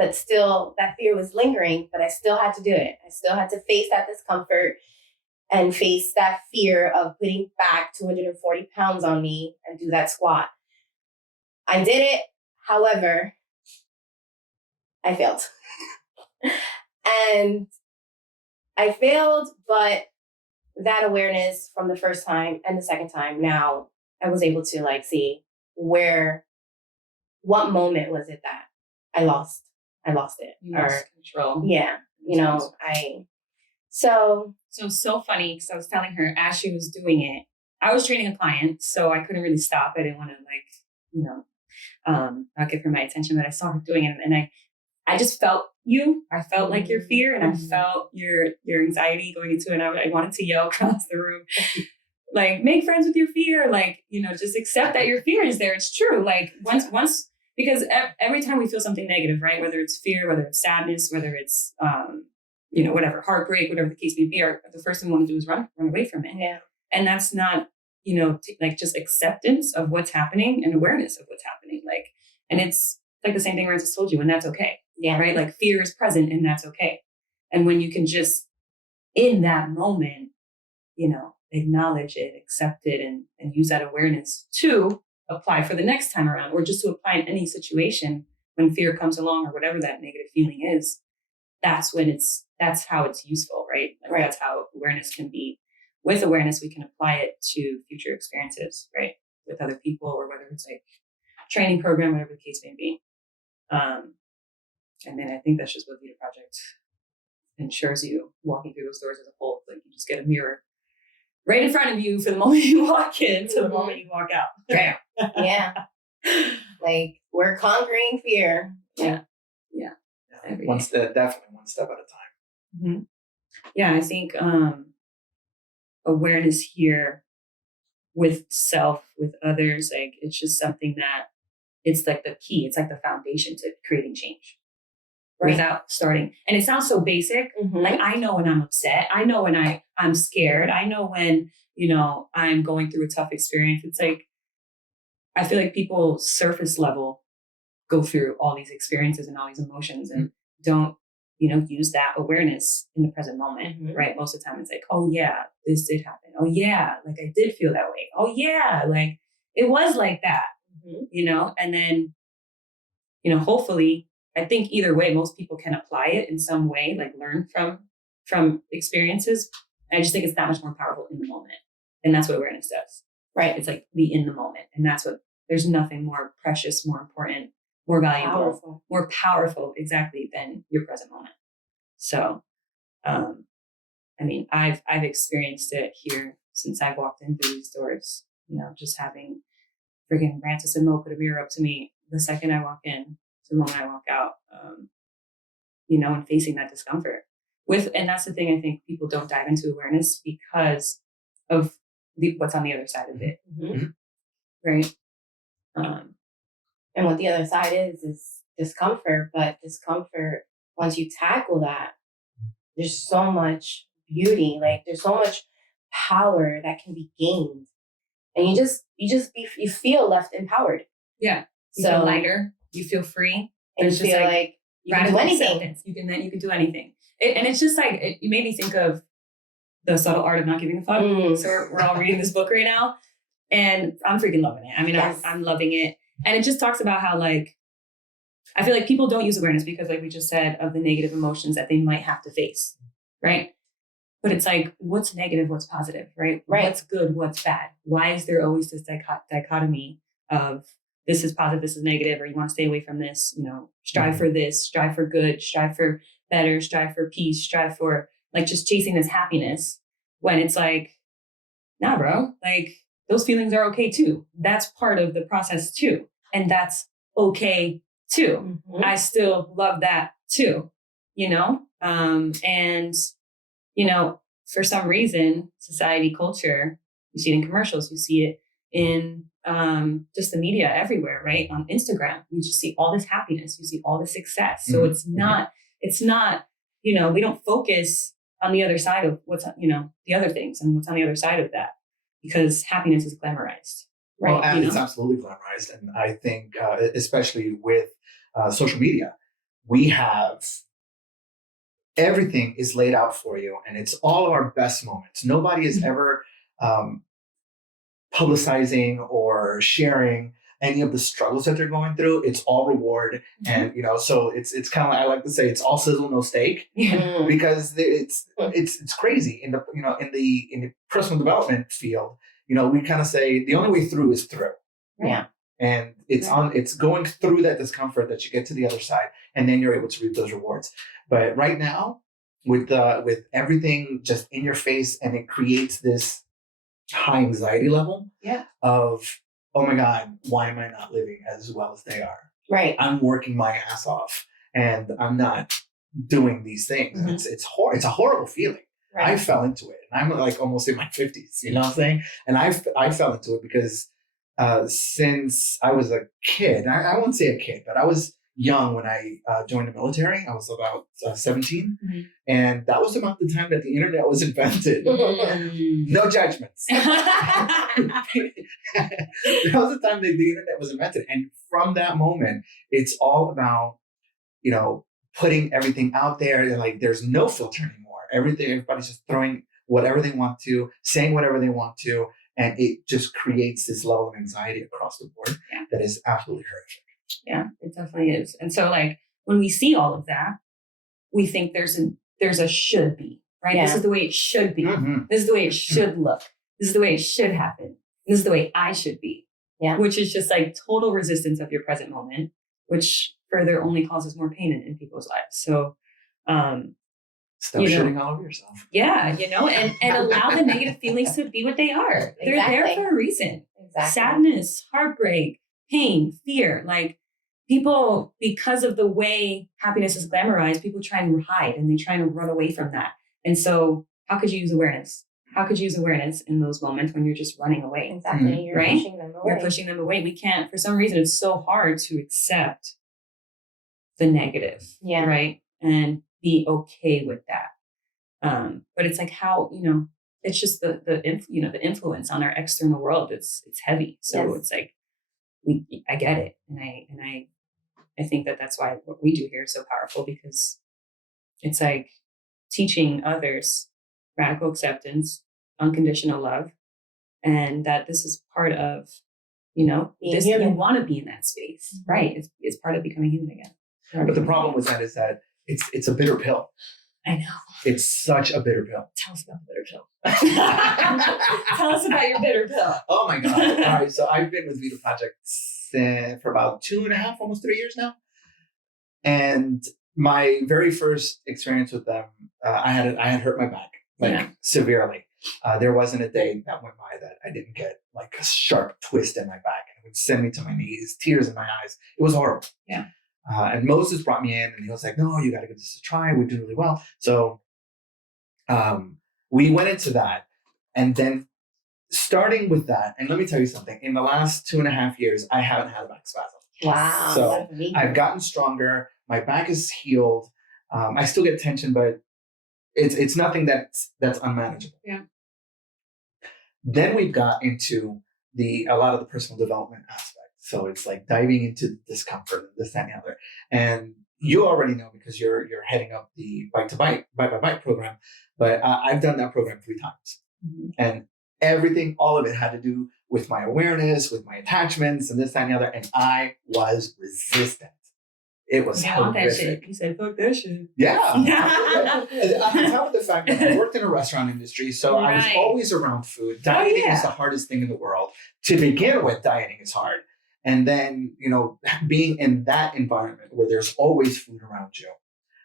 but still that fear was lingering, but I still had to do it. I still had to face that discomfort and face that fear of putting back 240 pounds on me and do that squat. I did it. However, I failed. And I failed, but that awareness from the first time and the second time, now I was able to like see what moment was it that I lost it. You lost control. Yeah. So it's so funny because I was telling her as she was doing it, I was training a client, so I couldn't really stop. I didn't want to not give her my attention, but I saw her doing it, and I just felt you. I felt like your fear, and I felt your anxiety going into it. And I wanted to yell across the room, like, make friends with your fear. Like, just accept that your fear is there. It's true. Like once, because every time we feel something negative, right? Whether it's fear, whether it's sadness, whether it's, whatever, heartbreak, whatever the case may be, the first thing we want to do is run away from it. Yeah. And that's not, like just acceptance of what's happening and awareness of what's happening. Like, and it's like the same thing Francis told you, and that's okay. Yeah. Right. Like fear is present and that's okay. And when you can just in that moment, acknowledge it, accept it, and use that awareness to apply for the next time around, or just to apply in any situation when fear comes along or whatever that negative feeling is, that's how it's useful, right? Like right. That's how awareness can be. With awareness, we can apply it to future experiences, right? With other people, or whether it's like training program, whatever the case may be. And then I think that's just what Vidaproject ensures you walking through those doors as a whole. Like you just get a mirror right in front of you for the moment you walk in to the moment you walk out. Bam. Yeah. Like we're conquering fear. Yeah. Definitely one step at a time. Mm-hmm. Yeah, I think awareness here with self, with others, like it's just something that it's like the key. It's like the foundation to creating change. Right. Without starting. And it sounds so basic. Mm-hmm. Like I know when I'm upset. I know when I'm scared. I know when, I'm going through a tough experience. It's like, I feel like people surface level go through all these experiences and all these emotions and don't, use that awareness in the present moment, mm-hmm. right? Most of the time it's like, oh yeah, this did happen. Oh yeah, like I did feel that way. Oh yeah, like it was like that, mm-hmm. And then, hopefully, I think either way, most people can apply it in some way, like learn from experiences. And I just think it's that much more powerful in the moment. And that's what awareness does, right? It's like be in the moment. And there's nothing more precious, more important, more valuable, more powerful, exactly, than your present moment. So, I've experienced it here since I've walked in through these doors, just having friggin' Francis and Mo put a mirror up to me the second I walk in, the moment I walk out, and facing that discomfort and that's the thing. I think people don't dive into awareness because of what's on the other side of it. Mm-hmm. Right. And what the other side is discomfort, but discomfort, once you tackle that, there's so much beauty, like there's so much power that can be gained. And you feel left empowered. Yeah. You feel lighter. You feel free. And you feel like you can do anything. You can do anything. And it's just like, it made me think of The Subtle Art of Not Giving a Fuck. So we're all reading this book right now. And I'm freaking loving it. Yes. I'm loving it. And it just talks about how, like, I feel like people don't use awareness because, like we just said, of the negative emotions that they might have to face. Right. But it's like, what's negative? What's positive? Right. What's good? What's bad? Why is there always this dichotomy of this is positive, this is negative, or you want to stay away from this, strive for this, strive for good, strive for better, strive for peace, strive for like just chasing this happiness, when it's like, nah, bro, like those feelings are okay too. That's part of the process too. And that's okay too. Mm-hmm. I still love that too, and, for some reason, society, culture, you see it in commercials, you see it in just the media everywhere, right? On Instagram, you just see all this happiness, you see all this success. So it's not, we don't focus on the other side of what's, the other things and what's on the other side of that, because happiness is glamorized. Right? Well, and it's absolutely glamorized. And I think, especially with social media, we have everything is laid out for you, and it's all of our best moments. Nobody is ever publicizing or sharing any of the struggles that they're going through. It's all reward, and so it's kind of like, I like to say, it's all sizzle no steak, because it's crazy in the in the personal development field. We kind of say the only way through is through. Yeah. And it's going through that discomfort that you get to the other side, and then you're able to reap those rewards. But right now, with everything just in your face, and it creates this high anxiety level of, oh my God, why am I not living as well as they are? Right. I'm working my ass off, and I'm not doing these things. Mm-hmm. It's a horrible feeling. Right. I fell into it, and I'm like almost in my 50s. You know what I'm saying? And I fell into it because since I was a kid, I won't say a kid, but I was young when I joined the military. I was about 17. And that was about the time that the internet was invented. No judgments. That was the time that the internet was invented. And from that moment, it's all about, putting everything out there. And like, there's no filter anymore. Everybody's just throwing whatever they want to, saying whatever they want to. And it just creates this level of anxiety across the board that is absolutely horrific. Yeah, it definitely is. And so like when we see all of that, we think there's a should be, right? Yeah. This is the way it should be. Mm-hmm. This is the way it should look. This is the way it should happen. This is the way I should be. Yeah. Which is just like total resistance of your present moment, which further only causes more pain in people's lives. So stop shitting all over yourself. Yeah, and allow the negative feelings to be what they are. They're there for a reason. Exactly. Sadness, heartbreak, pain, fear. Like people, because of the way happiness is glamorized, people try and hide and they try and run away from that. And so how could you use awareness? How could you use awareness in those moments when you're just running away? Exactly. Mm-hmm. You're right? pushing them away. You're pushing them away. We can't, for some reason, it's so hard to accept the negative. Yeah. Right. And be okay with that. But it's like how, it's just the influence on our external world. It's heavy. So it's like, I get it. And I think that's why what we do here is so powerful, because it's like teaching others radical acceptance, unconditional love, and that this is part of, this, you want to be in that space, mm-hmm. right? It's part of becoming human again. But the problem with that is that it's a bitter pill. I know. It's such a bitter pill. Tell us about the bitter pill. Tell us about your bitter pill. Oh my God. All right. So I've been with Vidaproject for about 2.5, almost 3 years now. And my very first experience with them, I had hurt my back, severely. There wasn't a day that went by that I didn't get like a sharp twist in my back, and it would send me to my knees, tears in my eyes. It was horrible. Yeah. And Moses brought me in, and he was like, no, you got to give this a try. We did really well. So we went into that. And then starting with that, and let me tell you something, in the last 2.5 years, I haven't had a back spasm. Wow. So I've gotten stronger. My back is healed. I still get tension, but it's nothing that's unmanageable. Yeah. Then we got into a lot of the personal development aspects. So it's like diving into discomfort, this, that, and the other. And you already know because you're heading up the Bite by Bite program, but I've done that program 3 times. Mm-hmm. And all of it had to do with my awareness, with my attachments, and this, that, and the other. And I was resistant. It was horrific. That shit. You said, fuck that shit. Yeah. On top of the fact that I worked in a restaurant industry, so I was always around food. Dieting is the hardest thing in the world. To begin with, dieting is hard. And then, being in that environment where there's always food around you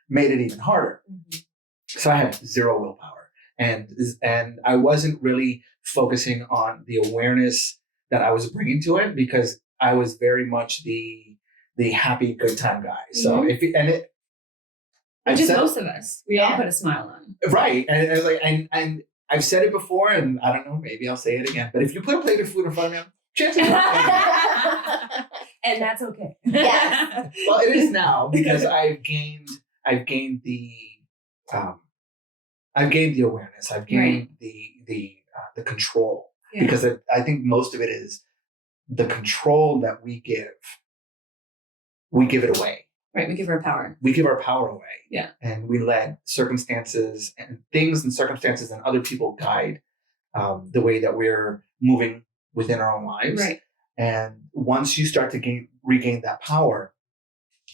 made it even harder. Mm-hmm. So I had zero willpower. And I wasn't really focusing on the awareness that I was bringing to it, because I was very much the happy, good time guy. So mm-hmm. Which is most of us. We all put a smile on. Right. And I've said it before, and I don't know, maybe I'll say it again. But if you put a plate of food in front of me, chances are. And that's okay. Yes. Well, it is now, because I've gained the awareness. I've gained the control, because I think most of it is the control that we give it away. Right. We give our power. We give our power away. Yeah. And we let circumstances and things and circumstances and other people guide the way that we're moving within our own lives. Right. And once you start to regain that power,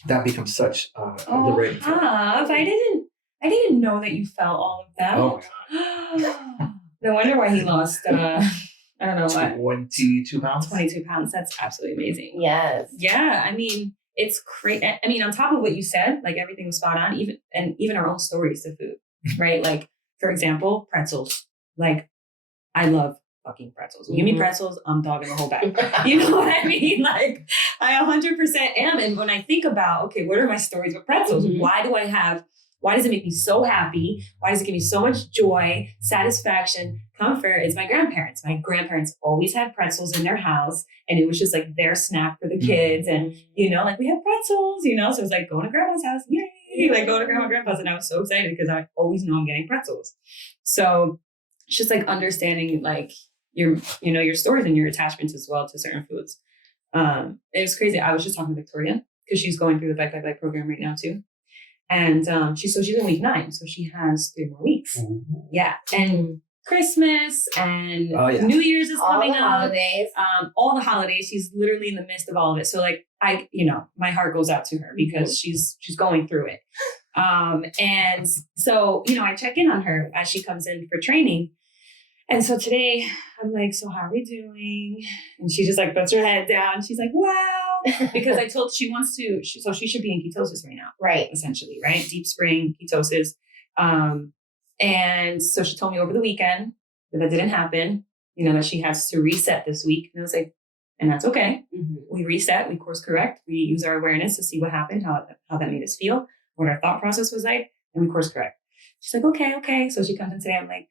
that becomes such a liberating feeling. I didn't know that you felt all of that. Oh my God. No wonder why he lost, I don't know what. 22 pounds? 22 pounds. That's absolutely amazing. Yes. Yeah. I mean, it's great. I mean, on top of what you said, like everything was spot on, even our own stories to food, right? Like, for example, pretzels. Like, I love fucking pretzels. Give me pretzels, I'm dogging the whole bag. You know what I mean? Like, I 100% am. And when I think about, okay, what are my stories with pretzels? Why does it make me so happy? Why does it give me so much joy, satisfaction, comfort? It's my grandparents. My grandparents always had pretzels in their house, and it was just like their snack for the kids. And, you know, like we have pretzels, you know, so it was like going to grandma's house, yay, like going to grandma and grandpa's. And I was so excited because I always know I'm getting pretzels. So it's just like understanding like your stories and your attachments as well to certain foods. It was crazy. I was just talking to Victoria because she's going through the Bike by Bike program right now too. And she's in week 9, so she has 3 more weeks. Ooh. Yeah, and Christmas and New Year's is All coming the up. holidays. All the holidays. She's literally in the midst of all of it. So like my heart goes out to her because she's going through it. And so I check in on her as she comes in for training. And so today I'm like, so how are we doing? And she just like puts her head down. She's like, wow. Because I told she wants to, so she should be in ketosis right now. Right. Essentially, right? Deep spring ketosis. And so she told me over the weekend that didn't happen, that she has to reset this week. And I was like, and that's okay. We reset, we course correct. We use our awareness to see what happened, how that made us feel, what our thought process was like, and we course correct. She's like, okay. So she comes in today. I'm like,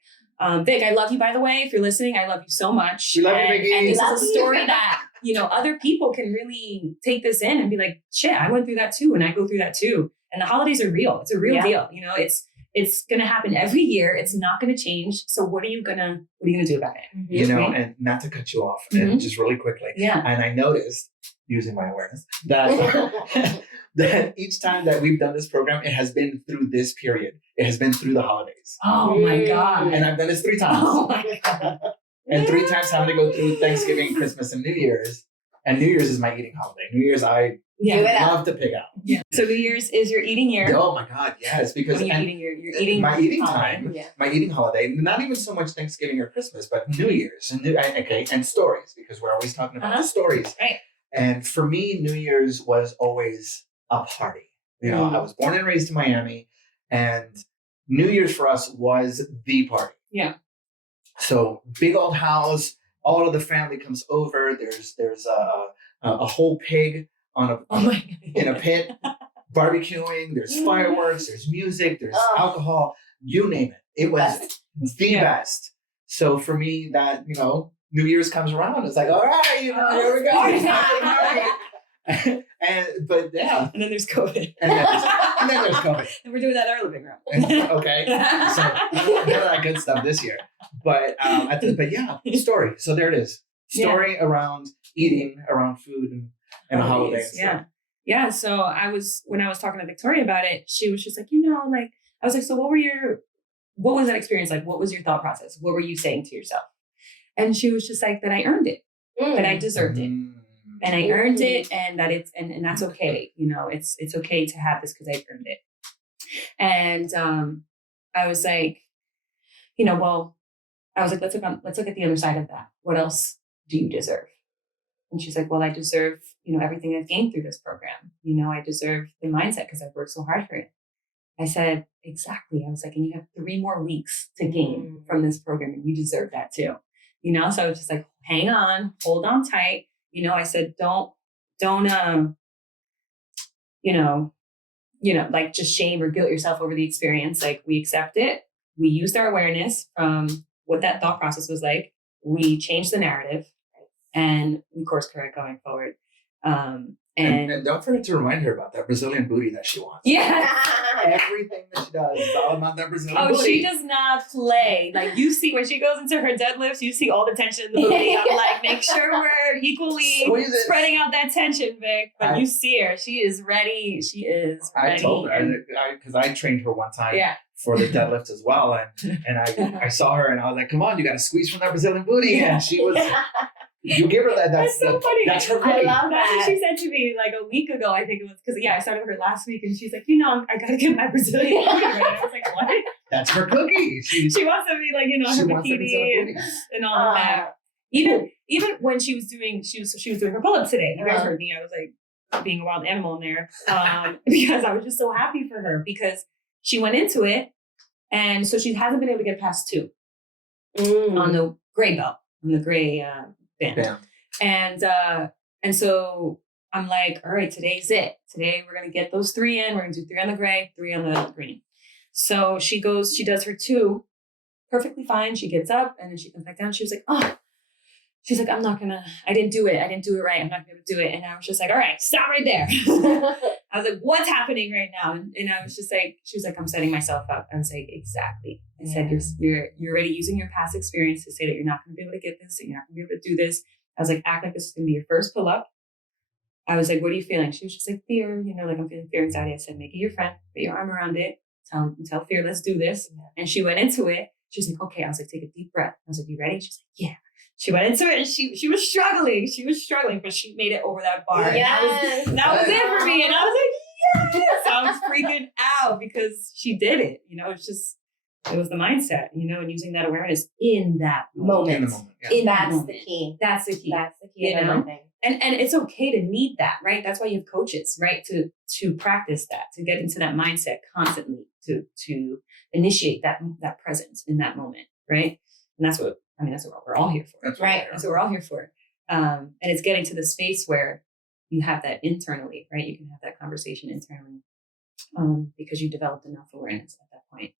Vic, I love you, by the way. If you're listening, I love you so much. We love you, Vicky. And this is a story that, other people can really take this in and be like, shit, I went through that too. And I go through that too. And the holidays are real. It's a real deal. It's going to happen every year. It's not going to change. So what are you going to do about it? Right? And not to cut you off, and just really quickly. Yeah. And I noticed, using my awareness, that that each time that we've done this program, it has been through this period. It has been through the holidays. Oh my God. And I've done this 3 times. Oh my God. And 3 times having to go through Thanksgiving, Christmas, and New Year's. And New Year's is my eating holiday. New Year's, I love to pig out. Yeah. So New Year's is your eating year. Oh my God, yes. Because you're eating my eating holiday. time, my eating holiday, not even so much Thanksgiving or Christmas, but New Year's and stories, because we're always talking about the stories. Right. And for me, New Year's was always a party. I was born and raised in Miami, and New Year's for us was the party. Yeah. So big old house, all of the family comes over. There's a whole pig in a pit, barbecuing. There's fireworks. There's music. There's alcohol. You name it. It was the best. So for me, that New Year's comes around. It's like, all right, here we go. And then there's COVID. And then there's COVID. And we're doing that in our living room. Okay. So none of that good stuff this year. But story. So there it is. Story around eating, around food and a holiday. Yeah. So when I was talking to Victoria about it, she was just like, I was like, so what was that experience like? What was your thought process? What were you saying to yourself? And she was just like, that I earned it, that I deserved it. And I earned it, and that and that's okay. It's okay to have this because I earned it. And I was like, let's look at the other side of that. What else do you deserve? And she's like, well, I deserve, everything I've gained through this program. I deserve the mindset because I've worked so hard for it. I said, exactly. I was like, and you have 3 more weeks to gain from this program, and you deserve that too. So I was just like, hang on, hold on tight. I said, don't, like just shame or guilt yourself over the experience. Like, we accept it. We used our awareness from what that thought process was like. We changed the narrative and we course correct going forward. And don't forget to remind her about that Brazilian booty that she wants. yeah. Everything that she does is all about that Brazilian booty. She does not play. Like you see when she goes into her deadlifts, you see all the tension in the booty. I'm like, make sure we're equally spreading out that tension, Vic. But you see her. She is ready. She is ready. I told her, because I trained her one time for the deadlift as well. And I saw her and I was like, come on, you got to squeeze from that Brazilian booty. And she was... You give her that. That's so funny. That's her cookie. I love that. That's what she said to me like a week ago. I think it was because I started with her last week, and she's like, I gotta get my Brazilian booty right. I was like, what? That's her cookie. She wants to be like her bikini and all of that. Even when she was doing her pull-ups today. You guys heard me. I was like being a wild animal in there because I was just so happy for her because she went into it, and so she hasn't been able to get past 2 on the gray belt, on the gray. Band. And so I'm like, all right, today's it. Today we're gonna get those 3 in. We're gonna do 3 on the gray, 3 on the green. So she does her 2 perfectly fine. She gets up and then she comes back down. She was like, I didn't do it right. I'm not gonna do it. And I was just like, all right, stop right there. I was like, what's happening right now? And I was just like, she was like, I'm setting myself up. I was like, exactly. I said, you're already using your past experience to say that you're not going to be able to get this, that you're not going to be able to do this. I was like, act like this is going to be your first pull up. I was like, what are you feeling? She was just like, fear, like I'm feeling fear, anxiety. I said, make it your friend, put your arm around it, tell fear, let's do this. Yeah. And she went into it. She was like, okay. I was like, take a deep breath. I was like, you ready? She's like, yeah. She went into it and she was struggling. But she made it over that bar. Yes. And that was it for me. And I was like, yes. I was freaking out because she did it. It was the mindset, and using that awareness in that moment. In the moment. Yeah. That's the key. That's the key. That's the key. And it's okay to need that, right? That's why you have coaches, right? To practice that, to get into that mindset constantly, to initiate that presence in that moment, right? And that's what we're all here for. That's right. That's what we're all here for. And it's getting to the space where you have that internally, right? You can have that conversation internally because you developed enough awareness at that point.